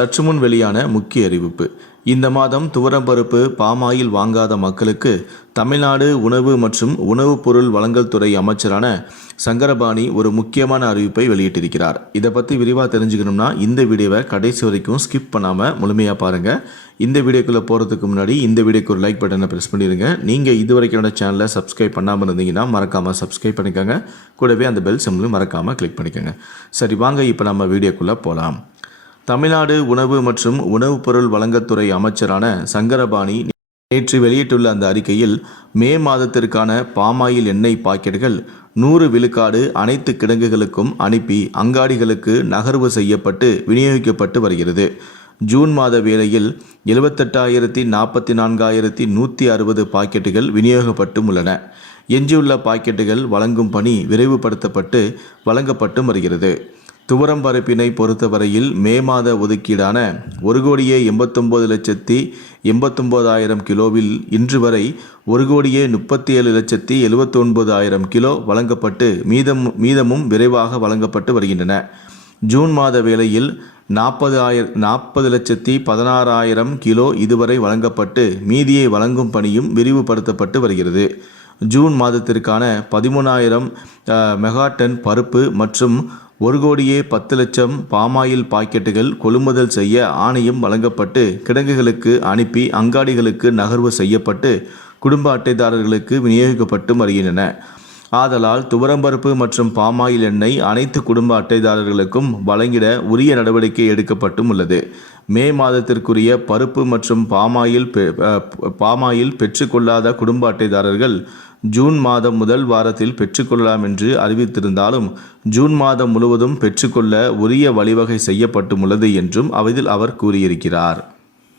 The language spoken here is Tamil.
சற்று முன் வெளியான முக்கிய அறிவிப்பு. இந்த மாதம் துவரம்பருப்பு பாமாயில் வாங்காத மக்களுக்கு தமிழ்நாடு உணவு மற்றும் உணவுப் பொருள் வழங்கல் துறை அமைச்சரான சங்கரபாணி ஒரு முக்கியமான அறிவிப்பை வெளியிட்டிருக்கிறார். இதை பற்றி விரிவாக தெரிஞ்சுக்கணும்னா இந்த வீடியோவை கடைசி வரைக்கும் ஸ்கிப் பண்ணாமல் முழுமையாக பாருங்கள் இந்த வீடியோக்குள்ளே போகிறதுக்கு முன்னாடி இந்த வீடியோக்கு ஒரு லைக் பட்டனை ப்ரெஸ் பண்ணிடுங்க நீங்கள் இது வரைக்கும் என்னோட சேனலை சப்ஸ்கிரைப் பண்ணாமல் இருந்தீங்கன்னா மறக்காமல் சப்ஸ்கிரைப் பண்ணிக்கோங்க. கூடவே அந்த பெல் சிம்லையும் மறக்காமல் கிளிக் பண்ணிக்கோங்க. சரி வாங்க இப்போ நம்ம வீடியோக்குள்ளே போகலாம் தமிழ்நாடு உணவு மற்றும் உணவுப் பொருள் வழங்கத்துறை அமைச்சரான சங்கரபாணி நேற்று வெளியிட்டுள்ள அந்த அறிக்கையில் மே மாதத்திற்கான பாமாயில் எண்ணெய் பாக்கெட்டுகள் நூறு விழுக்காடு அனைத்து கிடங்குகளுக்கும் அனுப்பி அங்காடிகளுக்கு நகர்வு செய்யப்பட்டு விநியோகிக்கப்பட்டு வருகிறது. ஜூன் மாத வேளையில் எழுபத்தெட்டாயிரத்தி நாற்பத்தி நான்காயிரத்தி நூற்றி அறுபது பாக்கெட்டுகள் விநியோகப்பட்டும் உள்ளன. எஞ்சியுள்ள பாக்கெட்டுகள் வழங்கும் பணி விரைவுபடுத்தப்பட்டு வழங்கப்பட்டும் வருகிறது. துவரம் பரப்பினை பொறுத்தவரையில் மே மாத ஒதுக்கீடான ஒரு கோடியே எண்பத்தொம்போது லட்சத்தி எண்பத்தொம்போதாயிரம் கிலோவில் இன்று வரை ஒரு கோடியே முப்பத்தி ஏழு லட்சத்தி எழுபத்தொன்பதாயிரம் கிலோ வழங்கப்பட்டு மீதம் மீதமும் விரைவாக வழங்கப்பட்டு வருகின்றன. ஜூன் மாத வேளையில் நாற்பது ஆயிர நாற்பது லட்சத்தி பதினாறாயிரம் கிலோ இதுவரை வழங்கப்பட்டு மீதியை வழங்கும் பணியும் விரிவுபடுத்தப்பட்டு வருகிறது. ஜூன் மாதத்திற்கான பதிமூணாயிரம் மெகாடன் பருப்பு மற்றும் ஒரு கோடியே பத்து லட்சம் பாமாயில் பாக்கெட்டுகள் கொள்முதல் செய்ய ஆணையம் வழங்கப்பட்டு கிடங்குகளுக்கு அனுப்பி அங்காடிகளுக்கு நகர்வு செய்யப்பட்டு குடும்ப அட்டைதாரர்களுக்கு விநியோகிக்கப்பட்டு வருகின்றன. ஆதலால் துவரம்பருப்பு மற்றும் பாமாயில் எண்ணெய் அனைத்து குடும்ப அட்டைதாரர்களுக்கும் வழங்கிட உரிய நடவடிக்கை எடுக்கப்பட்டும் உள்ளது. மே மாதத்திற்குரிய பருப்பு மற்றும் பாமாயில் பெ- பாமாயில் பெற்றுக்கொள்ளாத குடும்ப அட்டைதாரர்கள் ஜூன் மாதம் முதல் வாரத்தில் பெற்றுக்கொள்ளலாம் என்று அறிவித்திருந்தாலும் ஜூன் மாதம் முழுவதும் பெற்றுக்கொள்ள உரிய வழிவகை செய்யப்பட்டும் உள்ளது என்றும் அவதில் அவர் கூறியிருக்கிறார்.